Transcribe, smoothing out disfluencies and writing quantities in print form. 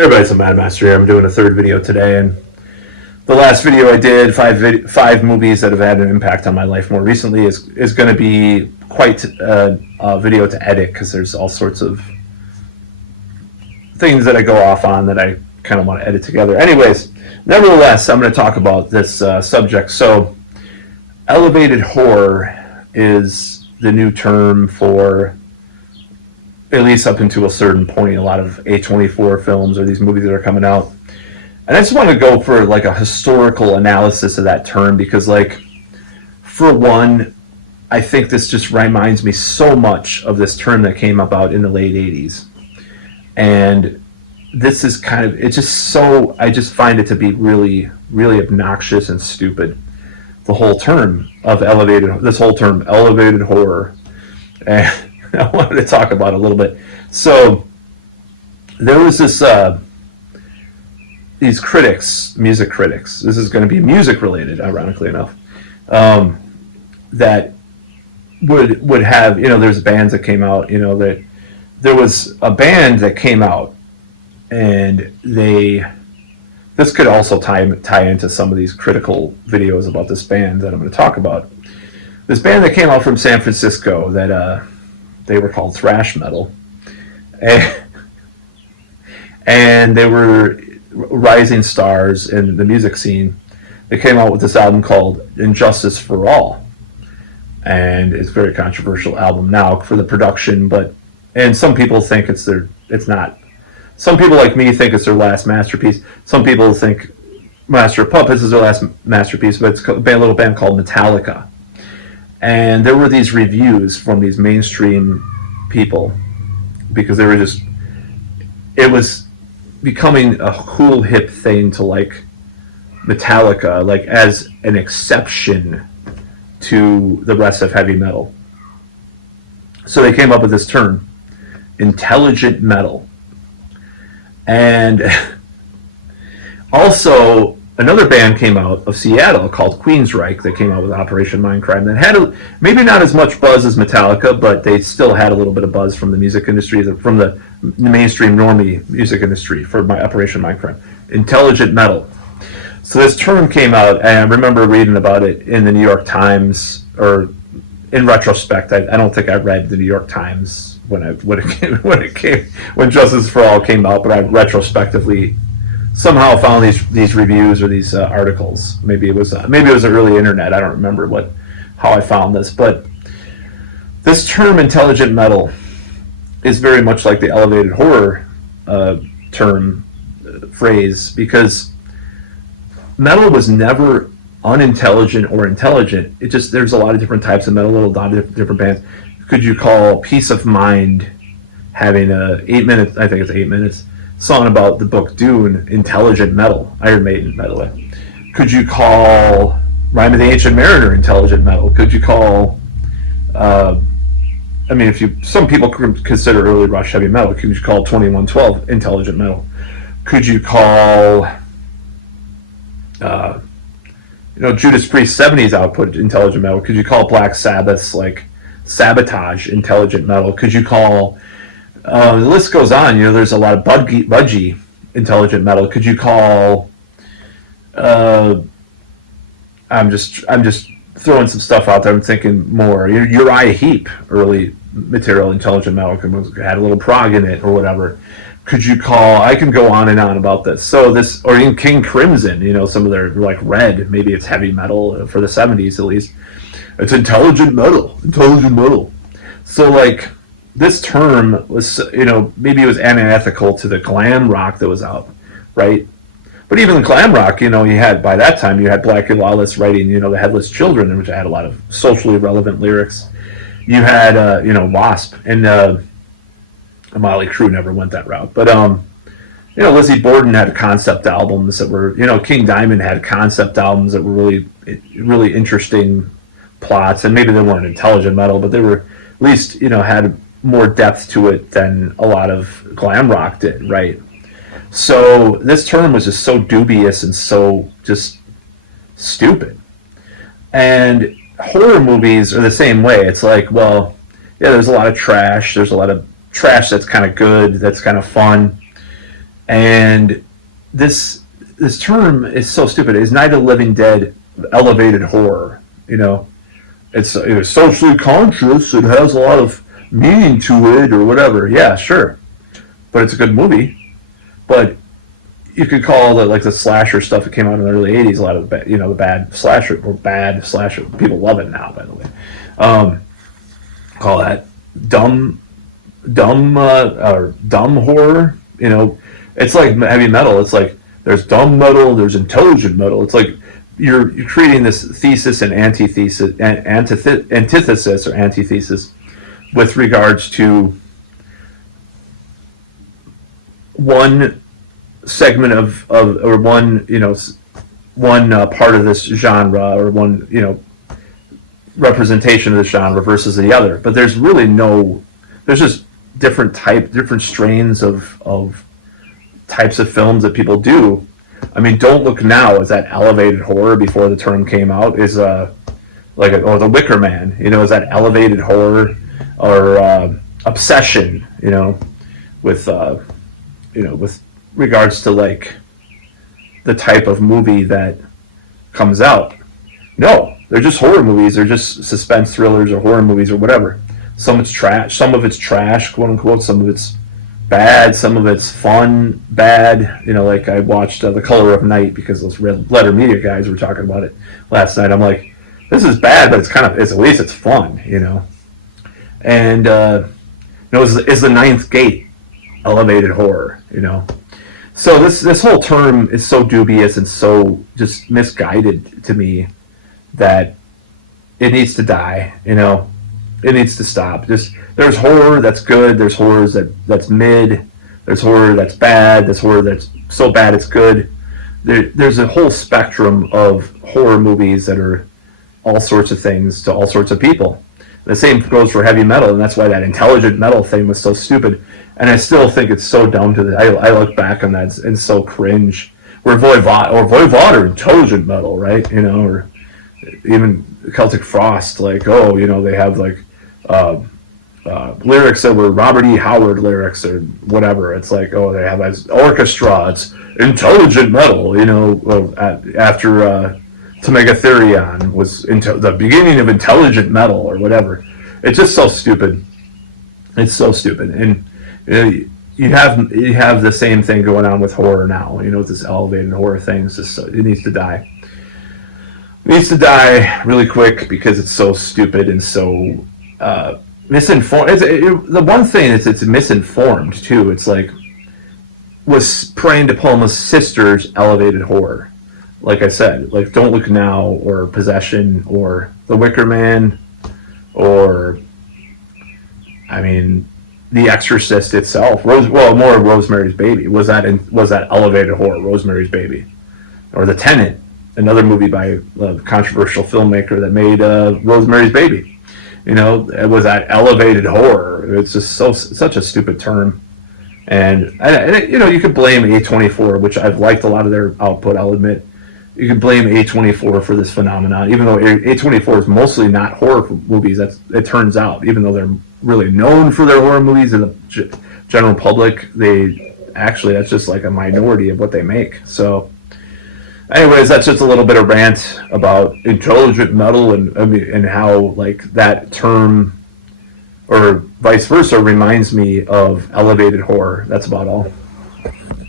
Hey everybody, it's MadMaster here. I'm doing a third video today, and the last video I did, five movies that have had an impact on my life more recently, is going to be quite a video to edit because there's all sorts of things that I go off on that I kind of want to edit together. Anyways, nevertheless, I'm going to talk about this subject. So, elevated horror is the new term for, at least up until a certain point, a lot of A24 films or these movies that are coming out. And I just want to go for like a historical analysis of that term because, like, for one, I think this just reminds me so much of this term that came about in the late 80s. And this is kind of, it's just so, I just find it to be really, really obnoxious and stupid. The whole term of this whole term, elevated horror. And I wanted to talk about it a little bit. So there was these critics, music critics. This is going to be music related, ironically enough. That would have, there's bands that came out. That there was a band that came out, and this could also tie into some of these critical videos about this band that I'm going to talk about. This band that came out from San Francisco that they were called thrash metal, and they were rising stars in the music scene. They came out with this album called Injustice for All, and it's a very controversial album now for the production, and some people think it's not. Some people like me think it's their last masterpiece. Some people think Master of Puppets is their last masterpiece, but it's a little band called Metallica. And there were these reviews from these mainstream people because it was becoming a cool, hip thing to like Metallica, like as an exception to the rest of heavy metal. So they came up with this term, intelligent metal. And also, another band came out of Seattle called Queensrÿche that came out with Operation Mindcrime that had maybe not as much buzz as Metallica, but they still had a little bit of buzz from the music industry, from the mainstream normie music industry for Operation Mindcrime. Intelligent metal. So this term came out, and I remember reading about it in the New York Times, or in retrospect, I don't think I read the New York Times when Justice for All came out, but I retrospectively somehow found these reviews or these articles. Maybe it was the early internet. I don't remember how I found this, but this term intelligent metal is very much like the elevated horror phrase, because metal was never unintelligent or intelligent. There's a lot of different types of metal, a lot of different bands. Could you call Peace of Mind having a 8 minutes, I think it's 8 minutes, song about the book Dune intelligent metal? Iron Maiden, by the way. Could you call Rime of the Ancient Mariner intelligent metal? Could you call some people consider early Rush heavy metal. Could you call 2112 intelligent metal? Could you call Judas Priest 70s output intelligent metal? Could you call Black Sabbath's like Sabotage intelligent metal? Could you call the list goes on, there's a lot of budgie intelligent metal. Could you call I'm just throwing some stuff out there. I'm thinking more Uriah Heep early material intelligent metal, had a little prog in it or whatever. Could you call, I can go on and on about this. So this, or even King Crimson, some of their like Red, maybe it's heavy metal for the 70s at least. It's intelligent metal. So like this term was, maybe it was antithetical to the glam rock that was out, right? But even the glam rock, by that time you had Black and Lawless writing, the Headless Children, which had a lot of socially relevant lyrics. You had, Wasp, and Motley Crue never went that route. But, Lizzie Borden had concept albums that were, King Diamond had concept albums that were really, really interesting plots, and maybe they weren't intelligent metal, but they were at least, had more depth to it than a lot of glam rock did, right? So this term was just so dubious and so just stupid. And horror movies are the same way. It's like, well, yeah, there's a lot of trash. There's a lot of trash that's kind of good, that's kind of fun. And this term is so stupid. It's Night of the Living Dead elevated horror. It's socially conscious. It has a lot of meaning to it, or whatever. Yeah, sure, but it's a good movie. But you could call it like the slasher stuff that came out in the early '80s. A lot of the bad slasher or bad slasher. People love it now, by the way. Call that dumb or dumb horror. It's like heavy metal. It's like there's dumb metal, there's intelligent metal. It's like you're creating this thesis and antithesis or antithesis with regards to one segment of or one part of this genre, or one representation of the genre versus the other. But there's really there's just different strains of types of films that people do. I mean, Don't Look Now is that elevated horror before the term came out, is or The Wicker Man, is that elevated horror, or Obsession, with with regards to like the type of movie that comes out. No, they're just horror movies. They're just suspense thrillers or horror movies or whatever. Some of it's trash, quote unquote. Some of it's bad. Some of it's fun, bad. Like I watched The Color of Night because those Red Letter Media guys were talking about it last night. I'm like, this is bad, but at least it's fun, And is the Ninth Gate elevated horror, So this whole term is so dubious and so just misguided to me that it needs to die. It needs to stop. There's horror that's good. There's horror that's mid. There's horror that's bad. There's horror that's so bad it's good. There's a whole spectrum of horror movies that are all sorts of things to all sorts of people. The same goes for heavy metal, and that's why that intelligent metal thing was so stupid. And I still think it's so dumb I look back on that and so cringe. Where Voivod intelligent metal, right? Or even Celtic Frost, like, they have like lyrics that were Robert E. Howard lyrics or whatever. It's like, they have as orchestra, it's intelligent metal, after Megatherion was the beginning of intelligent metal or whatever. It's just so stupid. It's so stupid. And you have the same thing going on with horror now, with this elevated horror thing. It needs to die. It needs to die really quick because it's so stupid and so misinformed. The one thing is it's misinformed too. It's like was Praying to Palma's Sisters elevated horror. Like I said, like Don't Look Now or Possession or The Wicker Man or The Exorcist itself. More of Rosemary's Baby. Was that elevated horror, Rosemary's Baby? Or The Tenant, another movie by a controversial filmmaker that made Rosemary's Baby. Was that elevated horror? It's just such a stupid term. And you could blame A24, which I've liked a lot of their output, I'll admit. You could blame A24 for this phenomenon, even though A24 is mostly not horror movies. It turns out, even though they're really known for their horror movies in the general public, that's just like a minority of what they make. So, anyways, that's just a little bit of rant about intelligent metal and how like that term or vice versa reminds me of elevated horror. That's about all.